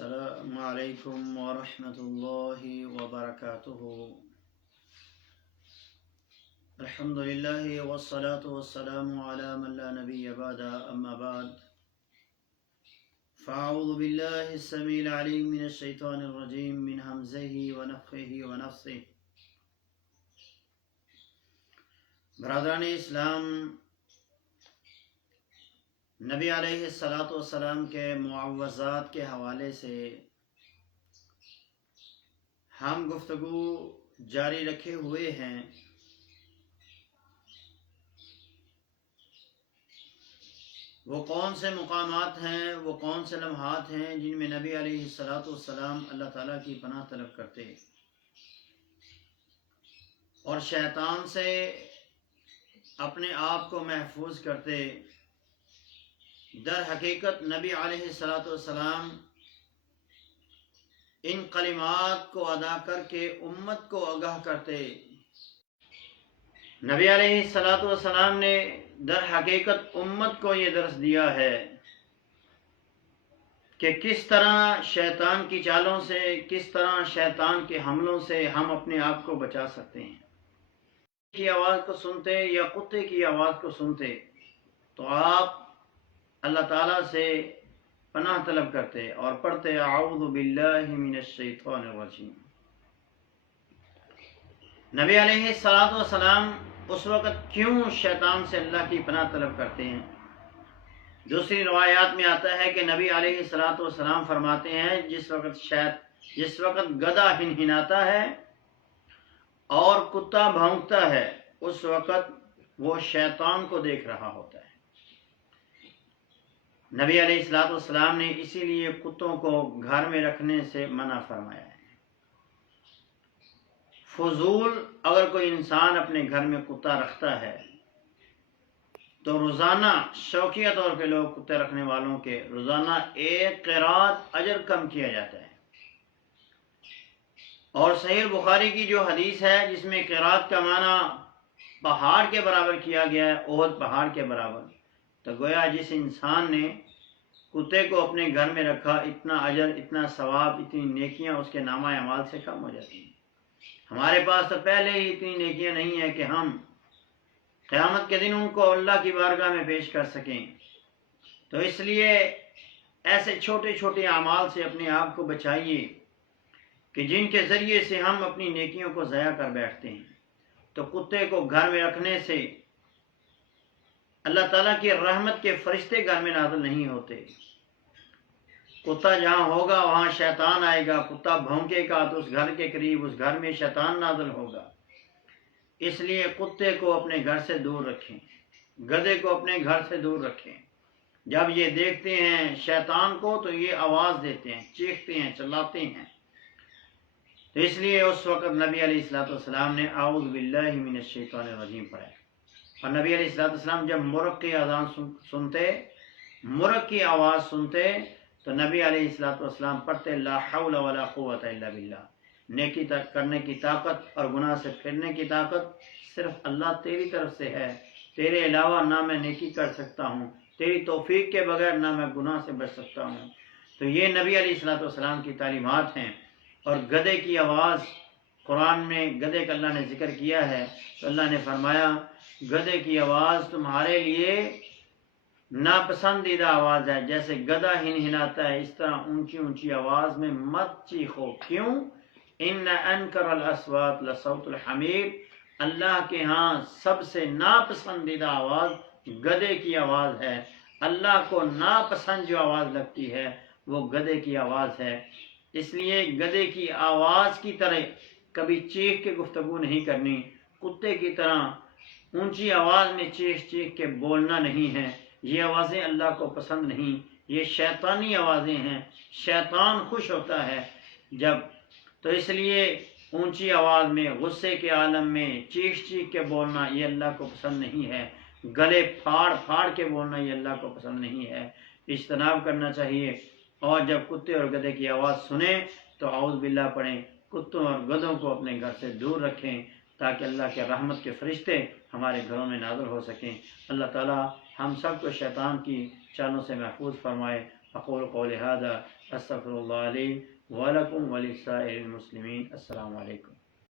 السلام علیکم ورحمۃ اللہ وبرکاتہ۔ الحمد للہ والصلاة والسلام علی من لا نبی بعد، اما بعد فاعوذ باللہ السمیع العلیم من الشیطان الرجیم من ہمزہ ونفخہ ونفثہ۔ برادران اسلام، نبی علیہ الصلاۃ والسلام کے معوذات کے حوالے سے ہم گفتگو جاری رکھے ہوئے ہیں۔ وہ کون سے مقامات ہیں، وہ کون سے لمحات ہیں جن میں نبی علیہ الصلاۃ والسلام اللہ تعالیٰ کی پناہ طلب کرتے اور شیطان سے اپنے آپ کو محفوظ کرتے۔ در حقیقت نبی علیہ الصلاۃ والسلام ان کلمات کو ادا کر کے امت کو آگاہ کرتے۔ نبی علیہ الصلاۃ والسلام نے در حقیقت امت کو یہ درس دیا ہے کہ کس طرح شیطان کی چالوں سے، کس طرح شیطان کے حملوں سے ہم اپنے آپ کو بچا سکتے ہیں۔ کی آواز کو سنتے یا کتے کی آواز کو سنتے تو آپ اللہ تعالیٰ سے پناہ طلب کرتے اور پڑھتے اعوذ باللہ من الشیطان الرجیم۔ نبی علیہ الصلاۃ والسلام اس وقت کیوں شیطان سے اللہ کی پناہ طلب کرتے ہیں؟ دوسری روایات میں آتا ہے کہ نبی علیہ الصلاۃ والسلام فرماتے ہیں جس وقت گدھا ہنہناتا ہے اور کتا بھونکتا ہے اس وقت وہ شیطان کو دیکھ رہا ہوتا ہے۔ نبی علیہ الصلاۃ والسلام نے اسی لیے کتوں کو گھر میں رکھنے سے منع فرمایا ہے۔ فضول اگر کوئی انسان اپنے گھر میں کتا رکھتا ہے تو روزانہ شوقیہ طور پہ لوگ کتے رکھنے والوں کے روزانہ 1 قرات اجر کم کیا جاتا ہے۔ اور صحیح بخاری کی جو حدیث ہے جس میں قرات کا معنی پہاڑ کے برابر کیا گیا ہے، احد پہاڑ کے برابر، تو گویا جس انسان نے کتے کو اپنے گھر میں رکھا اتنا اجر، اتنا ثواب، اتنی نیکیاں اس کے نامہ اعمال سے کم ہو جاتی ہیں۔ ہمارے پاس تو پہلے ہی اتنی نیکیاں نہیں ہیں کہ ہم قیامت کے دن ان کو اللہ کی بارگاہ میں پیش کر سکیں۔ تو اس لیے ایسے چھوٹے چھوٹے اعمال سے اپنے آپ کو بچائیے کہ جن کے ذریعے سے ہم اپنی نیکیوں کو ضائع کر بیٹھتے ہیں۔ تو کتے کو گھر میں رکھنے سے اللہ تعالیٰ کی رحمت کے فرشتے گھر میں نازل نہیں ہوتے۔ کتا جہاں ہوگا وہاں شیطان آئے گا، کتا بھونکے گا تو اس گھر کے قریب، اس گھر میں شیطان نازل ہوگا۔ اس لیے کتے کو اپنے گھر سے دور رکھیں، گدھے کو اپنے گھر سے دور رکھیں۔ جب یہ دیکھتے ہیں شیطان کو تو یہ آواز دیتے ہیں، چیختے ہیں، چلاتے ہیں۔ تو اس لیے اس وقت نبی علیہ الصلوۃ والسلام نے اعوذ باللہ من الشیطان الرجیم پڑھا۔ اور نبی علیہ الصلوۃ والسلام جب مرغ کی اذان سنتے، مرغ کی آواز سنتے تو نبی علیہ الصلوۃ والسلام پڑھتے لا حول ولا قوت الا باللہ، نیکی کرنے کی طاقت اور گناہ سے پھرنے کی طاقت صرف اللہ تیری طرف سے ہے، تیرے علاوہ نہ میں نیکی کر سکتا ہوں، تیری توفیق کے بغیر نہ میں گناہ سے بچ سکتا ہوں۔ تو یہ نبی علیہ الصلوۃ والسلام کی تعلیمات ہیں۔ اور گدھے کی آواز، قرآن میں گدھے کا اللہ نے ذکر کیا ہے تو اللہ نے فرمایا گدھے کی آواز تمہارے لیے ناپسندیدہ آواز ہے، جیسے گدھا ہنہناتا ہے اس طرح اونچی اونچی آواز میں مت چیخو۔ کیوں؟ ان انکر الاصوات لصوت الحمیر، اللہ کے ہاں سب سے ناپسندیدہ آواز گدھے کی آواز ہے۔ اللہ کو ناپسند جو آواز لگتی ہے وہ گدھے کی آواز ہے۔ اس لیے گدھے کی آواز کی طرح کبھی چیخ کے گفتگو نہیں کرنی، کتے کی طرح اونچی آواز میں چیخ چیخ کے بولنا نہیں ہے۔ یہ آوازیں اللہ کو پسند نہیں، یہ شیطانی آوازیں ہیں، شیطان خوش ہوتا ہے جب۔ تو اس لیے اونچی آواز میں، غصے کے عالم میں چیخ چیخ کے بولنا یہ اللہ کو پسند نہیں ہے، گلے پھاڑ پھاڑ کے بولنا یہ اللہ کو پسند نہیں ہے، اجتناب کرنا چاہیے۔ اور جب کتے اور گدھے کی آواز سنیں تو اعوذ باللہ پڑھیں، کتوں اور گدھوں کو اپنے گھر سے دور رکھیں تاکہ اللہ کے رحمت کے فرشتے ہمارے گھروں میں نازل ہو سکیں۔ اللہ تعالی ہم سب کو شیطان کی چالوں سے محفوظ فرمائے۔ اقول قول هذا استغفر اللہ علی ولکم ولسائر المسلمین. السلام علیکم.